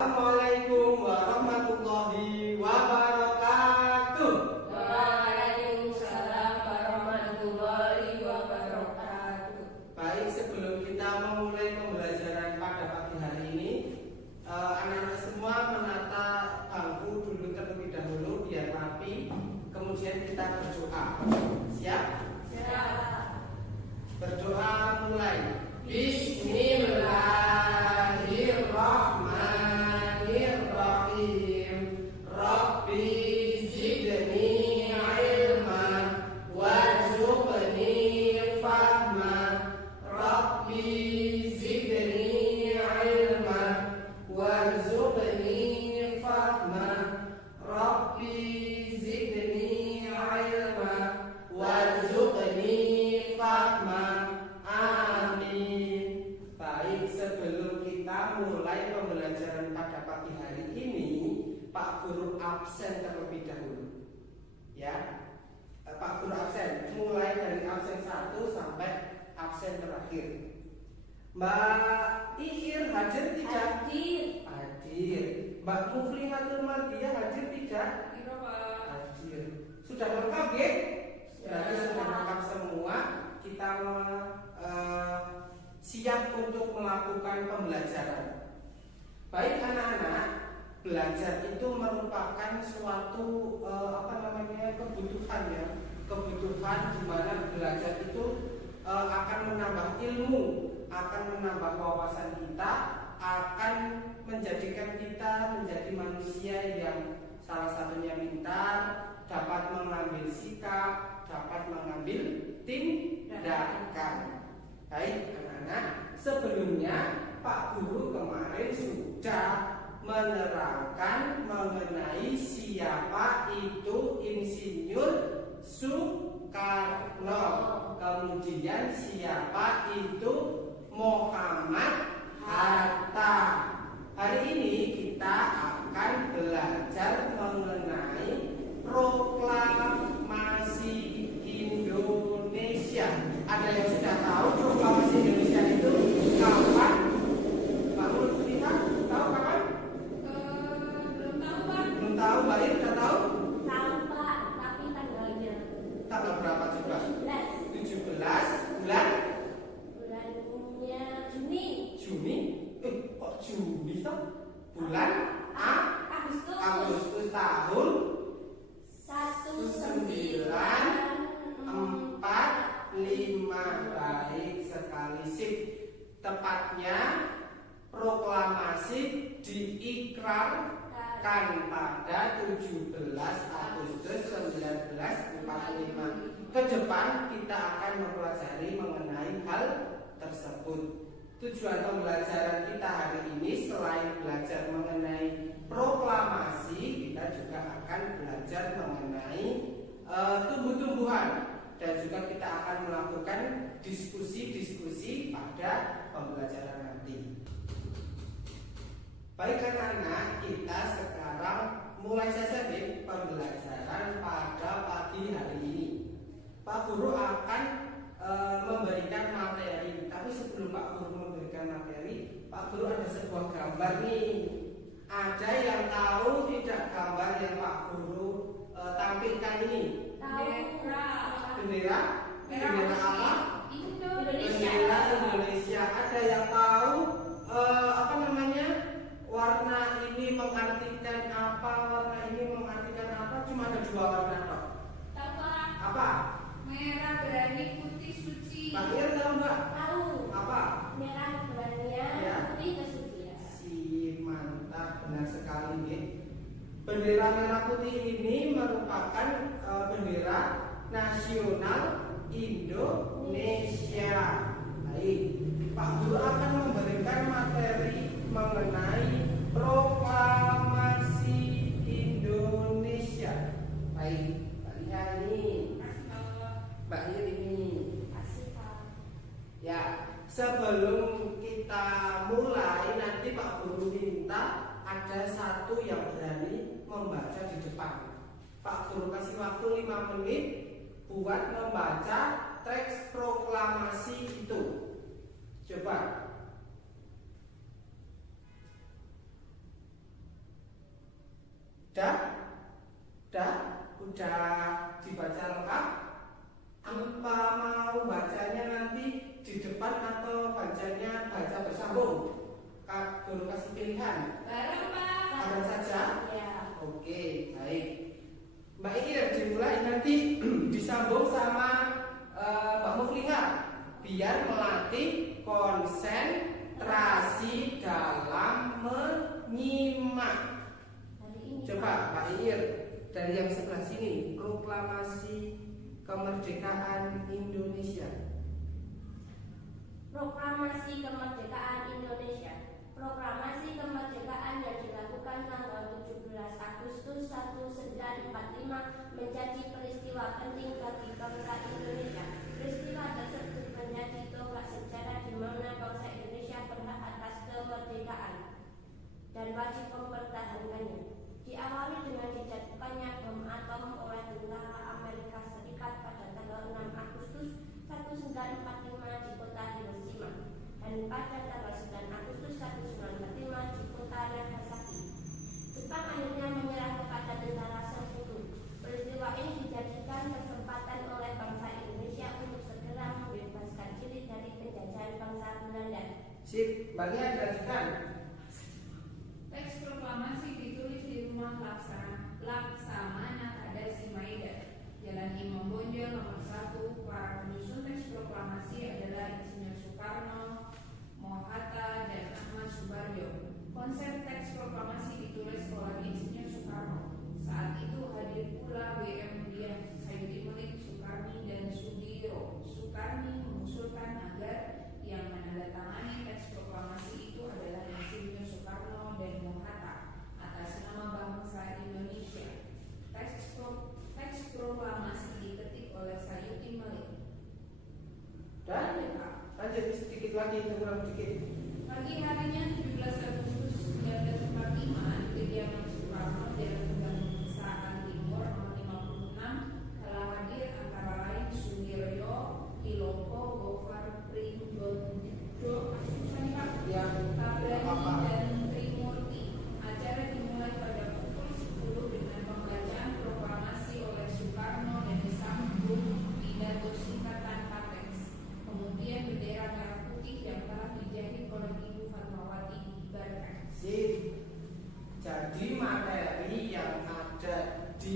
Assalamualaikum warahmatullahi wabarakatuh. Waalaikumsalam warahmatullahi wabarakatuh. Baik, sebelum kita memulai pembelajaran pada pagi hari ini, anak-anak semua menata bangku dulu terlebih dahulu biar rapi. Kemudian kita berdoa. Siap? Siap. Berdoa mulai. Bismillahirrahmanirrahim. Rabbi zidni ilman warzuqni fahman. Rabbi zidni ilman warzuqni fahman. Rabbi zidni ilman warzuqni fahman. Amin. Baik, sebelum kita mulai pembelajaran pada pagi hari ini, Pak Guru absen terlebih dahulu. Ya, Pak Guru absen mulai dari absen 1 sampai absen terakhir. Mbak Iir hadir tidak? Hadir. Mbak Muflihatul Mardiah hadir tidak? Hadir. Sudah lengkap ya? Berarti sudah lengkap semua. Kita siap untuk melakukan pembelajaran. Baik anak-anak, belajar itu merupakan suatu kebutuhan ya, kebutuhan di mana belajar itu akan menambah ilmu, akan menambah wawasan kita, akan menjadikan kita menjadi manusia yang salah satunya pintar, dapat mengambil sikap, dapat mengambil tindakan. Baik anak-anak, sebelumnya Pak Guru kemarin sudah menerangkan mengenai siapa itu Insinyur Soekarno, kemudian siapa itu Muhammad Hatta. Hari ini kita akan belajar mengenai proklamasi Indonesia. Ada yang sudah tahu proklamasi Indonesia itu kapan? Pak Guru kita tahu kapan? Belum tahu, Pak. Belum tahu, Mbak Ir sudah tahu? Tahu, Pak, tapi tanggalnya Tanggal berapa coba? 17 bulan? Bulannya Juni. Juni? Kok Juni toh? Bulan Agustus tahun 1945. Baik sekali sip. Tepatnya proklamasi diikrarkan pada 17 Agustus 1945. Ke depan kita akan mempelajari mengenai hal tersebut. Tujuan pembelajaran kita hari ini selain belajar mengenai proklamasi, kita juga akan belajar mengenai tumbuh-tumbuhan, dan juga kita akan melakukan diskusi-diskusi pada pembelajaran nanti. Baik anak-anak, kita sekarang mulai saja nih pembelajaran pada pagi hari ini. Pak Guru akan memberikan materi, tapi sebelum Pak Guru memberikan materi, Pak Guru ada sebuah gambar nih. Ada yang tahu tidak gambar yang Pak Guru tampilkan ini? Bendera? Bendera apa? Bendera Indonesia. Ada yang tahu warna ini mengartikan apa? Warna ini mengartikan apa? Cuma ada 2 warna toh. Apa? Merah berani, putih suci. Mbak Ir tahu nggak? Tahu. Apa? Merah keberanian, Ya. putih kesucian. Si mantap, benar sekali nih. Bendera merah putih ini merupakan bendera nasional Indonesia. Baik, Pak Guru akan memberikan materi mengenai proklamasi Indonesia. Baik, Mbak Liha ini, Mbak Ir ini. Ya, sebelum kita mulai nanti Pak Guru minta ada satu yang berani membaca di depan. Pak Guru kasih waktu 5 menit buat membaca teks proklamasi itu. Coba. Dah? Dah? Udah dibaca lengkap? Apa mau bacanya nanti di depan atau bacanya baca bersambung? Kak Guru kasih pilihan. Bareng Pak. Bareng saja? Ya. Oke, baik. Mbak ini harus dimulai nanti disambung sama Mbak Mufliha biar melatih konsentrasi dalam menyimak. Coba Pak Ir dari yang sebelah sini, proklamasi kemerdekaan Indonesia. Proklamasi kemerdekaan Indonesia. Proklamasi kemerdekaan yang dilakukan tanggal 17 Agustus 1945 menjadi peristiwa penting bagi bangsa Indonesia. Peristiwa tersebut menjadi tonggak sejarah di mana bangsa Indonesia berhak atas kemerdekaan dan wajib mempertahankannya. Diawali dengan dijatuhkannya bom atom oleh tentara Amerika Serikat pada tanggal 6 Agustus 1945 di kota Hiroshima dan pada tanggal 9 Agustus 1945 di kota Nagasaki. Jepang akhirnya menyerah kepada tentara sekutu. Peristiwa ini dijadikan kesempatan oleh bangsa Indonesia untuk segera membebaskan diri dari penjajahan bangsa Belanda. Sip, bagian dilanjutkan. Teks proklamasi ditulis di rumah Laksamana Tada Simaida, Jalan Imam Bonjol nomor 1. Para penyusun teks proklamasi adalah Insinyur Soekarno, Mohatta, dan Ahmad Subarjo. Konsep teks proklamasi ditulis oleh Insinyur Soekarno. Saat itu hadir pula WM Diah Sayuti Soekarni dan Sudiro. Soekarni mengusulkan agar yang menandatangani teks proklamasi itu adalah Insinyur Soekarno dan Mohatta atas nama bangsa Indonesia. Teks proklamasi diketik oleh Sayuti Malik. Dan lanjut sedikit lagi, kurang sedikit. Pagi harinya 17 Agustus 1945 di kediaman Soekarno Jalan Kebangsaan Timur nomor 56 telah hadir antara lain Sudiryo, Iloko, Gofar, Pringgondo, Tabrani, dan Trimurti. Acara dimulai pada pukul 10 dengan pembacaan proklamasi oleh Soekarno dan disambung pidato singkat tanpa teks. Kemudian bendera merah putih yang telah dijahit oleh Ibu Fatmawati dikibarkan. Sip. Jadi materi yang ada di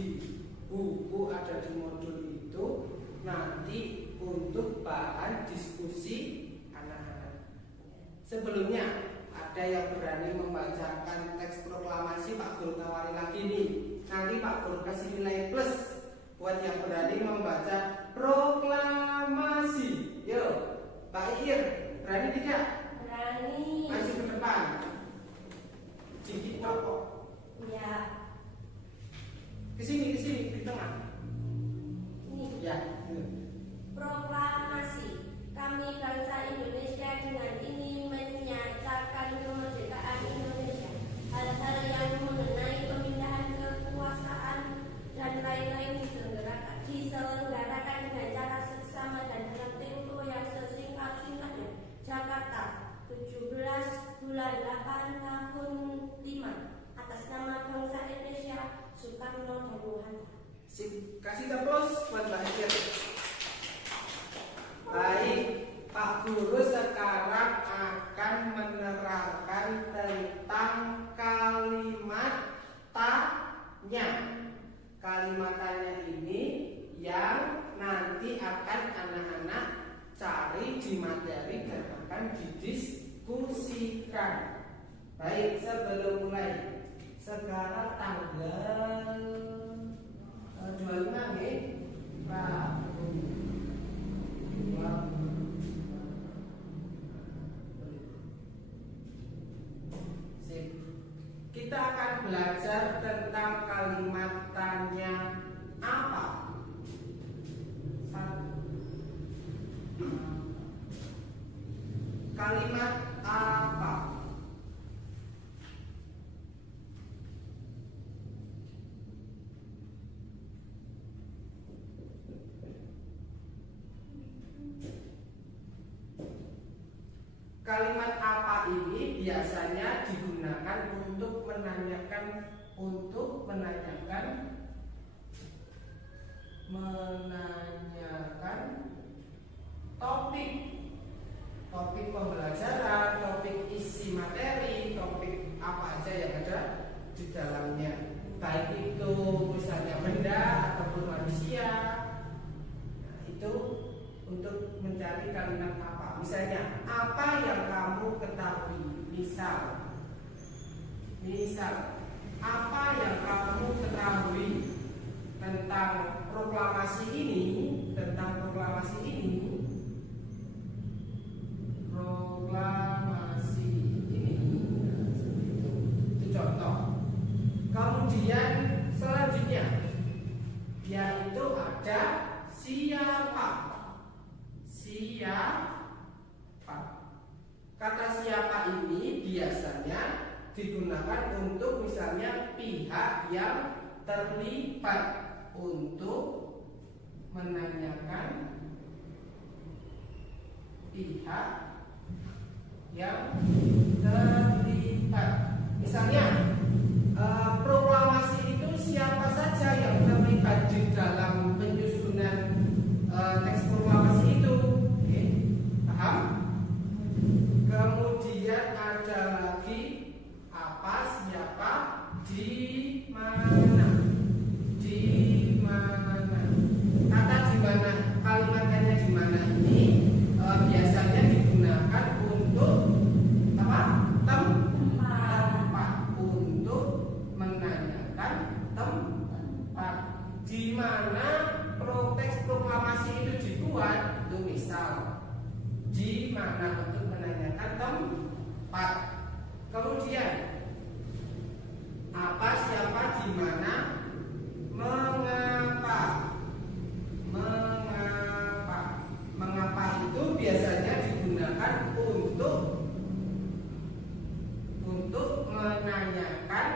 buku, ada di modul itu nanti untuk bahan diskusi anak-anak. Sebelumnya ada yang berani membacakan teks proklamasi, Pak Guru tawari lagi nih. Nanti Pak Guru kasih nilai plus buat yang berani membaca proklamasi. Yo, Pak Ir, berani tidak? Berani. Maju ke depan. Dikit kok. Ya. Kesini, di tengah. Ini. Ya. Proklamasi. Kami bangsa Indonesia dengan ini menyatakan kemerdekaan Indonesia. Hal-hal yang mengenai pemindahan kekuasaan dan lain-lain diselenggarakan dengan cara seksama dan dalam tempo yang sesingkat-singkatnya. Jakarta, 17 bulan 8 tahun 5 atas nama bangsa Indonesia, Soekarno dan Mohatta. Kasih teplos buat Mbak Ir. Baik, Pak Guru sekarang akan menerangkan tentang kalimat tanya. Kalimat tanya ini yang nanti akan anak-anak cari di materi dan akan didiskusikan. Baik, sebelum mulai, sekarang tanggal 25 nih, Pak. Sip. Kita akan belajar tentang kalimat tanya apa. Kalimat apa? Kalimat apa ini biasanya digunakan untuk menanyakan untuk menanyakan topik pembelajaran, topik isi materi, topik apa aja yang ada di dalamnya, baik itu misalnya benda ataupun manusia. Nah, itu untuk mencari kalimat apa. Misalnya, apa yang kamu ketahui? Misal, apa yang kamu ketahui tentang proklamasi ini? Itu contoh. Kemudian selanjutnya, yaitu ada siapa. Kata siapa ini biasanya digunakan untuk misalnya pihak yang terlibat, untuk menanyakan pihak yang terlibat. Misalnya proklamasi itu siapa saja yang terlibat di dalam penyusunan teks proklamasi itu. Oke, paham? Kemudian ada lagi apa, siapa, di mana. Kata di mana, kalimatnya di mana ini biasanya digunakan untuk apa? Tempat, untuk menanyakan tempat di mana teks proklamasi itu dibuat. Itu misal di mana, untuk menanyakan tempat. Kemudian apa, siapa, di mana, mengapa itu biasanya digunakan untuk menanyakan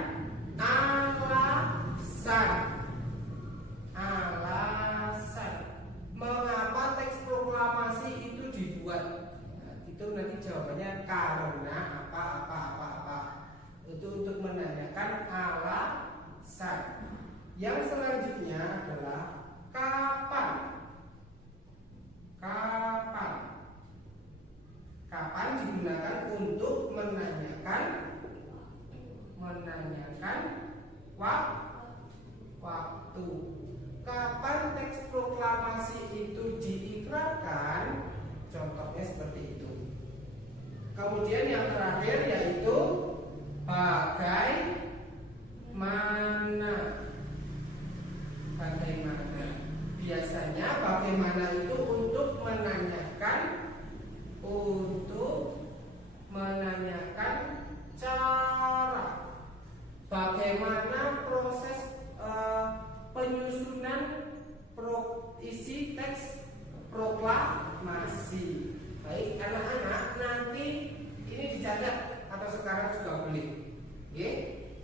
alasan mengapa teks proklamasi itu dibuat. Nah, itu nanti jawabannya karena apa. Itu untuk menanyakan alasan. Yang selanjutnya adalah kapan. Kapan digunakan untuk menanyakan waktu. Kapan teks proklamasi itu diikrarkan? Contohnya seperti itu. Kemudian yang terakhir yaitu bagaimana. Biasanya bagaimana itu untuk menanyakan cara. Bagaimana proses penyusunan isi teks proklamasi. Baik anak-anak, nanti ini dicatat atau sekarang sudah boleh. Oke,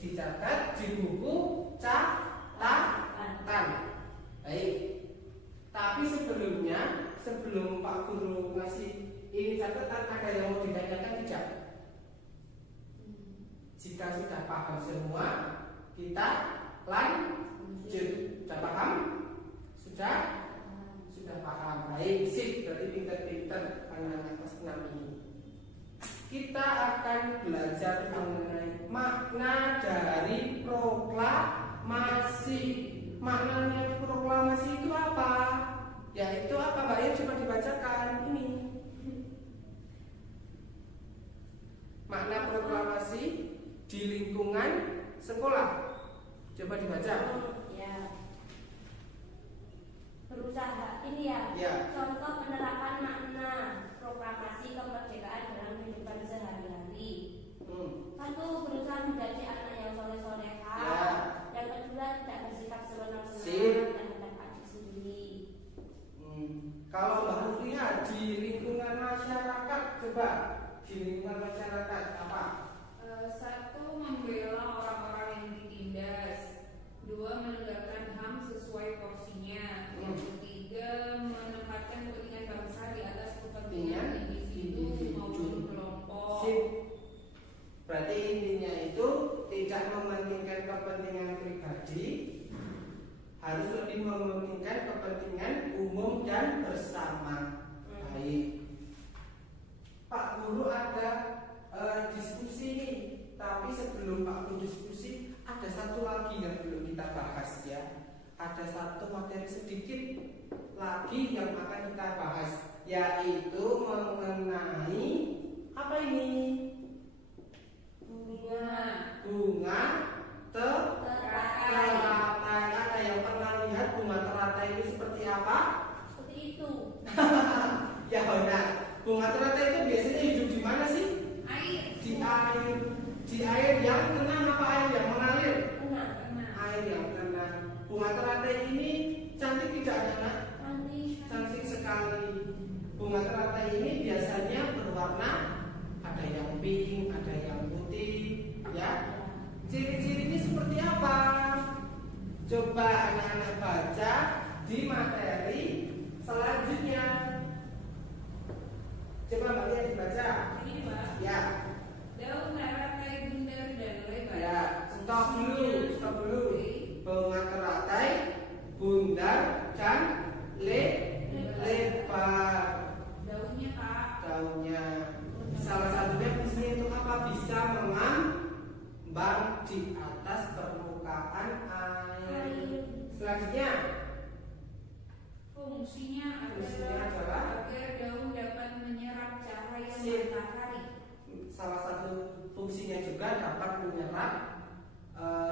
dicatat di buku catatan. Baik. Tapi sebelum Pak Guru ngasih ini catatan, ada yang mau ditanyakan tidak? Jika sudah paham semua, kita lanjut. Sudah paham? Sudah paham. Baik, sip. Berarti pinter-pinter anak-anak kelas 6 ini. Kita akan belajar mengenai makna dari proklamasi. Maknanya proklamasi itu apa? Yaitu apa, Mbak Ya? Coba dibacakan ini. Makna proklamasi di lingkungan sekolah. Coba dibaca. Ya. Berusaha ini ya. Contoh penerapan makna proklamasi kemerdekaan dalam kehidupan sehari-hari. Satu, berusaha menjadi anak yang soleh-soleha. Yang kedua, tidak bersikap sewenang-wenang terhadap adik sendiri. Kalau Mbak Rufia di lingkungan masyarakat, coba di lingkungan masyarakat apa? Satu, membela orang-orang yang ditindas. Dua, menegakkan HAM sesuai porsinya. Yang ketiga, menempatkan kepentingan bangsa di atas kepentingan individu maupun kelompok. Berarti intinya itu kepentingan umum dan bersama. Baik, Pak Guru ada diskusi nih, tapi sebelum Pak Guru diskusi ada satu lagi yang belum kita bahas ya. Ada satu materi sedikit lagi yang akan kita bahas, yaitu mengenai apa ini? Bunga teratai. Ada yang pernah lihat bunga teratai ini seperti apa? Seperti itu. Ya benar. Bunga teratai itu biasanya hidup di mana sih? Air. Di air. Di air yang tenang apa air yang mengalir? Tenang. Air yang tenang. Bunga teratai ini cantik tidak anak? Cantik sekali. Bunga teratai ini biasanya berwarna, ada yang pink, ada yang putih, ya. Ciri-cirinya seperti apa? Coba anak-anak baca di materi selanjutnya. Coba Mbak Lia dibaca. Ini Pak. Ya. Daun teratai bundar dan lebar. Ya, stop dulu. Bunga teratai bundar dan lebar. Daunnya Pak. Daunnya salah satunya fungsinya untuk apa? Bisa mengambang di atas permukaan air. Selanjutnya Fungsinya adalah agar daun dapat menyerap cahaya Sip. matahari. salah satu fungsinya juga dapat menyerap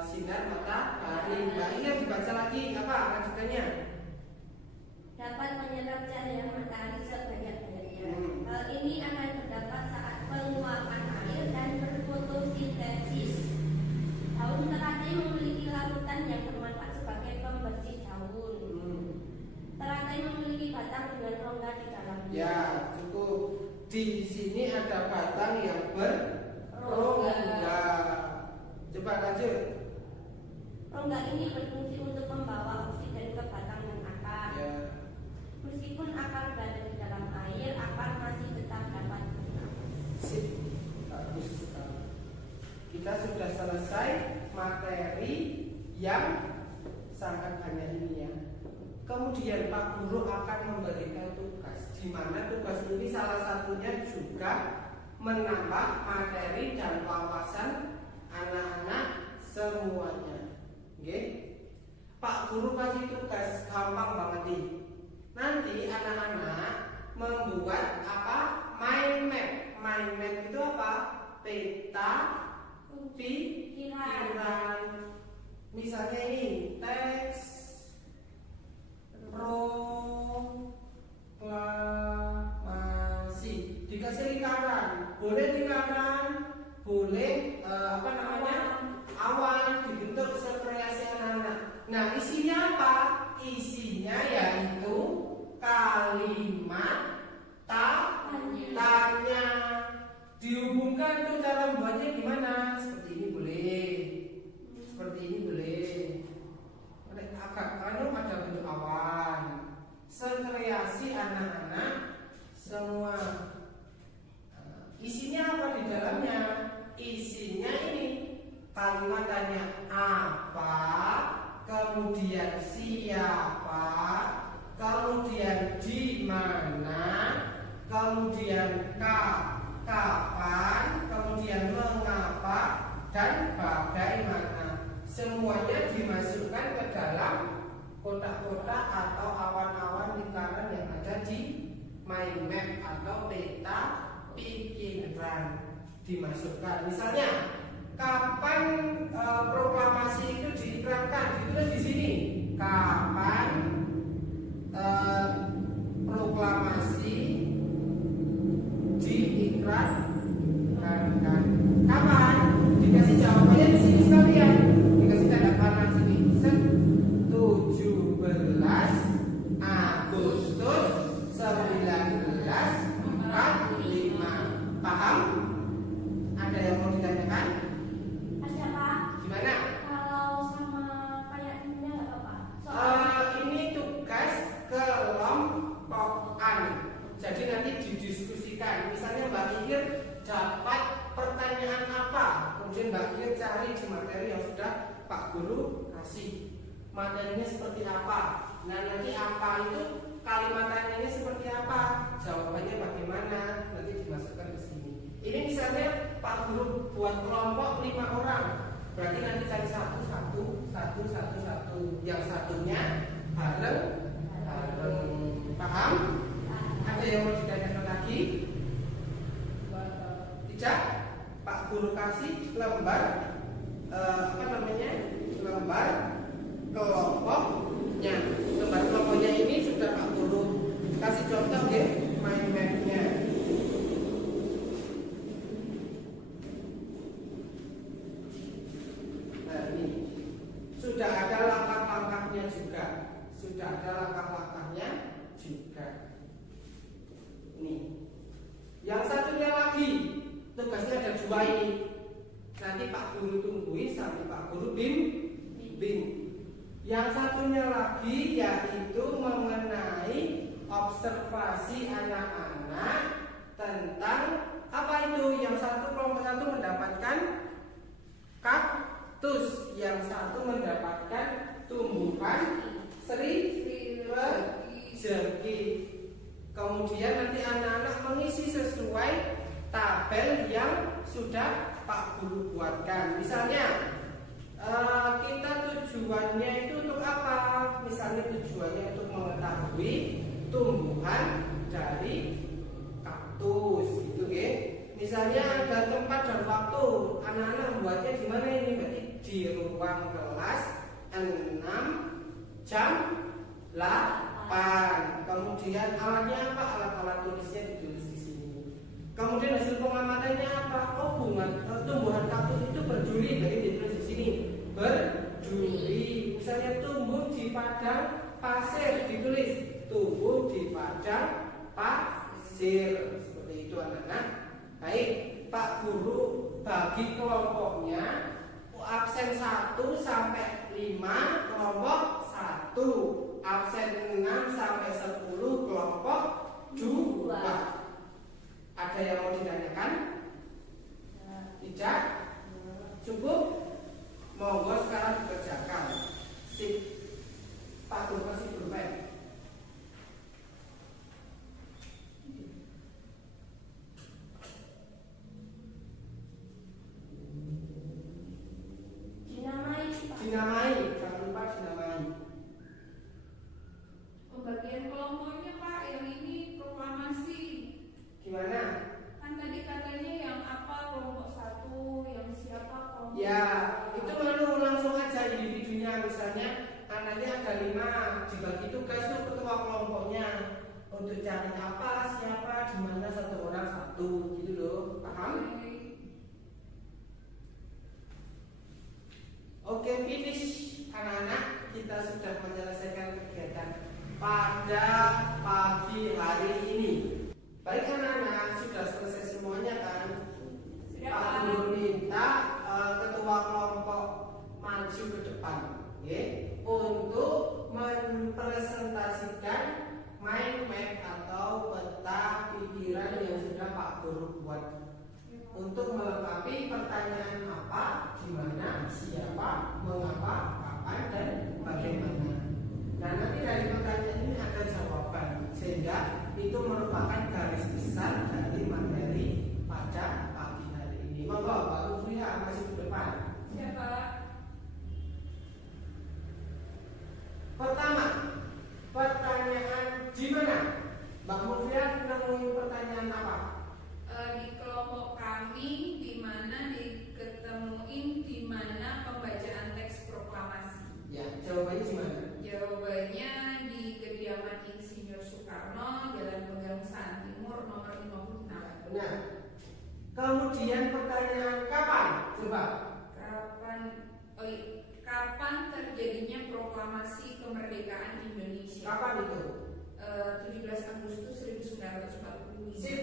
sinar matahari. Mbak Lia dibaca lagi apa lanjutannya? Dapat menyerap cahaya matahari sebanyak-banyaknya. Hmm. Hal ini akan terdapat saat penguapan air dan berfotosintesis. Daun teratai memiliki larutan yang bermanfaat sebagai pembersih daun. Teratai memiliki batang dengan rongga di dalamnya. Ya, cukup. Di sini ada batang yang berrongga. Coba lanjut. Rongga ini berfungsi untuk membawa oksigen ke batang dan akar. Ya. Meskipun akar berada di dalam air, akar masih tetap dapat bernafas. Sip. Bagus sekali. Kita sudah selesai materi yang sangat banyak ini ya. Kemudian Pak Guru akan memberikan tugas, di mana tugas ini salah satunya juga menambah materi dan wawasan anak-anak semuanya. Oke? Pak Guru kasih tugas gampang banget nih. Nanti anak-anak membuat apa? Mind map. Mind map itu apa? Peta pikiran. Misalnya ini teks proklamasi, dikasih lingkaran, boleh lingkaran, boleh awan dibentuk sekreasi anak-anak. Nah isinya apa? Isinya yaitu kalimat tanya. Dihubungkan tuh cara membuatnya gimana? Seperti ini boleh, seperti ini boleh. Ada bentuk awan, sekreasi anak-anak semua. Isinya apa di dalamnya? Isinya ini kalimat tanya apa, kemudian siapa, kemudian di mana, kemudian kapan, kemudian mengapa, dan bagaimana. Semuanya dimasukkan ke dalam kotak-kotak atau awan-awan lingkaran yang ada di mind map atau peta pikiran. Dimasukkan. Misalnya, kapan proklamasi itu diikrarkan? Ditulis di sini. Kapan proklamasi diikrarkan? Kapan? Dikasih jawabannya di sini sekalian. Dikasih tanda panah sini. 17 Agustus 1945. Paham? Ada yang mau ditanyakan? Ada Pak? Gimana? Kalau sama kayak ini nggak apa-apa. Ini tugas kelompokan. Jadi nanti didiskusikan. Misalnya Mbak Ikir dapat pertanyaan apa, kemudian Mbak Ikir cari di materi yang sudah Pak Guru kasih. Materinya seperti apa? Nah, nanti apa itu kalimat tanyanya seperti apa? Jawabannya bagaimana? Nanti dimasukkan ke sini. Ini misalnya Pak Guru buat kelompok 5 orang. Berarti nanti cari satu. Yang satunya bareng. Paham? Ada yang mau ditanyakan lagi? Tidak? Pak Guru kasih lembar lembar kelompoknya. Lembar kelompoknya ini sudah Pak Guru kasih contoh ya, mind map-nya. Nah, ini sudah ada langkah-langkahnya juga. Ini. Yang satunya lagi, tugasnya ada 2 ini. Nanti Pak Guru tungguin sampai Pak Guru bimbing. Yang satunya lagi yaitu mengenai observasi anak-anak tentang apa itu. Yang satu kelompok satu mendapatkan kaktus, yang satu mendapatkan tumbuhan jerky. Kemudian nanti anak-anak mengisi sesuai tabel yang sudah Pak Guru buatkan. Misalnya kita tujuannya itu untuk apa? Misalnya tujuannya untuk mengetahui tumbuhan dari kaktus, gitu ya. Misalnya ada tempat dan waktu, anak-anak membuatnya di mana ini? Berarti di ruang kelas 6 jam 8. Kemudian alatnya apa? Alat-alat tulisnya ditulis di sini. Kemudian hasil pengamatannya apa? Oh, tumbuhan kaktus itu berduri, berarti ditulis di sini. Berduri. Misalnya tumbuh di padang pasir, ditulis tumbuh di padang pasir. Seperti itu anak-anak. Baik, Pak Guru bagi kelompoknya absen 1 sampai 5 kelompok 1, absen 6 sampai 10 kelompok 2. Ada yang mau ditanyakan? Tidak? Cukup? Monggo sekarang dikerjakan. Sip. Pak Guru kasih pulpen. Dinamai, jangan lupa dinamai. Pembagian kelompoknya Pak, yang ini proklamasi. Gimana? Kan tadi katanya yang apa kelompok 1, yang siapa kelompok. Ya, itu langsung aja individunya. Misalnya anaknya ada 5, dibagi tugas tuh ketua kelompoknya untuk cari apa, siapa, di mana, 1 orang 1, gitu loh. Paham? Oke, finish anak-anak. Kita sudah menyelesaikan kegiatan pada pagi hari ini. Baik anak-anak, sudah selesai semuanya kan? Pak Guru minta ketua kelompok maju ke depan, ya, untuk mempresentasikan mind map atau peta pikiran yang sudah Pak Guru buat. Untuk melengkapi pertanyaan apa, di mana, siapa, mengapa, kapan, dan bagaimana. Nah, nanti dari pertanyaan ini ada jawaban, sehingga itu merupakan garis besar dari materi pada pagi hari ini. Monggo Pak Lufriha masih ke depan. Siapa? Pertama, pertanyaan di mana? Mbak Lufriha menemui pertanyaan apa? Di kelompok kami, di mana diketemuin di mana pembacaan teks proklamasi. Ya, jawabannya di mana? Jawabannya di kediaman Insinyur Soekarno, Jalan Pegangsaan Timur, nomor 56. Benar. Kemudian pertanyaan kapan? Coba. Kapan terjadinya proklamasi kemerdekaan Indonesia? Kapan itu? 17 Agustus 1945. Sip.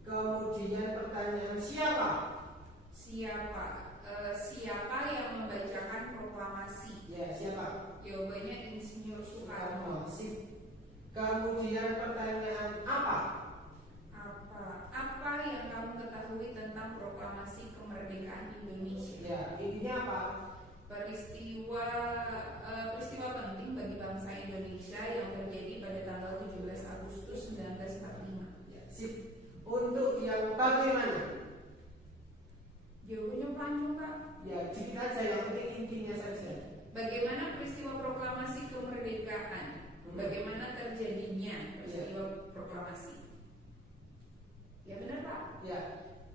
Kemudian pertanyaan siapa? Siapa yang membacakan proklamasi? Ya, siapa? Jawabannya Insinyur Soekarno. Sip. Kemudian pertanyaan apa? Apa yang kamu ketahui tentang proklamasi kemerdekaan Indonesia? Ya, intinya apa? Peristiwa penting bagi bangsa Indonesia Indonesia yang terjadi pada tanggal 17 Agustus 1945. Ya, sip. Untuk yang bagaimana? Jawabannya panjang, Pak. Ya, dikit aja, yang penting intinya saja. Bagaimana peristiwa proklamasi kemerdekaan? Bagaimana terjadinya peristiwa proklamasi? Ya benar, Pak. Ya,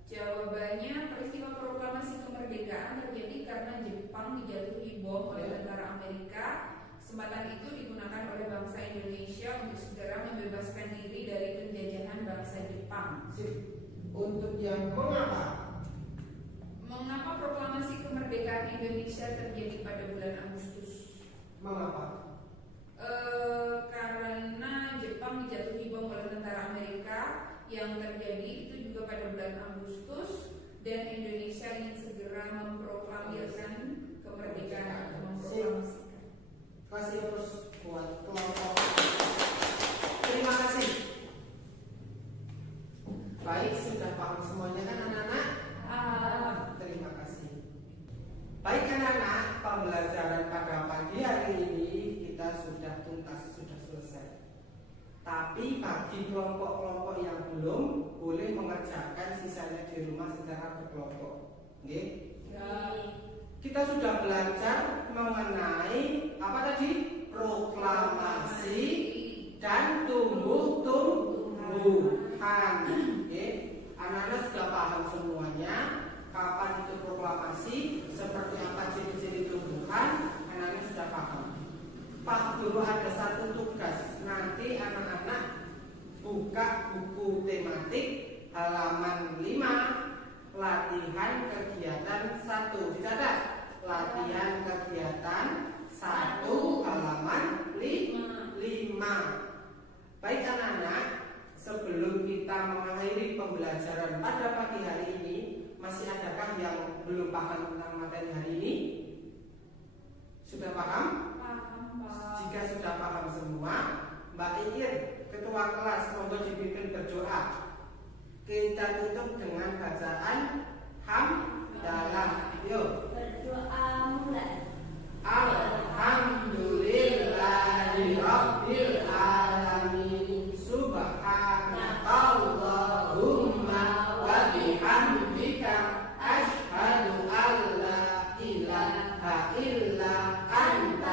Jawabannya, peristiwa proklamasi kemerdekaan terjadi karena Jepang dijatuhi bom oleh tentara Amerika. Kesempatan itu digunakan oleh bangsa Indonesia untuk segera membebaskan diri dari penjajahan bangsa Jepang. sip. Untuk yang mengapa? Mengapa proklamasi kemerdekaan Indonesia terjadi pada bulan Agustus? Mengapa? Karena Jepang dijatuhi bom oleh tentara Amerika. Yang terjadi itu juga pada bulan Agustus, dan Indonesia ingin segera memproklamirkan kemerdekaan atau memproklamasikan. Kasih terus buat kelompok. Terima kasih. Baik, sudah paham semuanya kan anak-anak? Terima kasih. Baik anak-anak, pembelajaran pada pagi hari ini kita sudah tuntas, sudah selesai. Tapi bagi kelompok-kelompok yang belum, boleh mengerjakan sisanya di rumah secara berkelompok. Oke? Kita sudah belajar mengenai apa tadi? Proklamasi dan tumbuh-tumbuhan. Oke? Anak-anak sudah paham semuanya. Kapan itu proklamasi? Seperti apa ciri-ciri tumbuhan? Anak-anak sudah paham. Pak Guru ada satu tugas. Nanti anak-anak buka buku tematik halaman 5, latihan kegiatan 1. Dicatat. Latihan kegiatan 1 halaman 5. Baik anak-anak, sebelum kita mengakhiri pembelajaran pada pagi hari ini, masih adakah yang belum paham tentang materi hari ini? Sudah paham? Jika sudah paham semua, Mbak Ikir, ketua kelas, monggo dipimpin berdoa. Kita tutup dengan bacaan hamdalah. Yuk. Berdoa mulai. Alhamdulillahirabbil alamin. Subhanakallahumma wa bihamdika asyhadu an la ilaha illa anta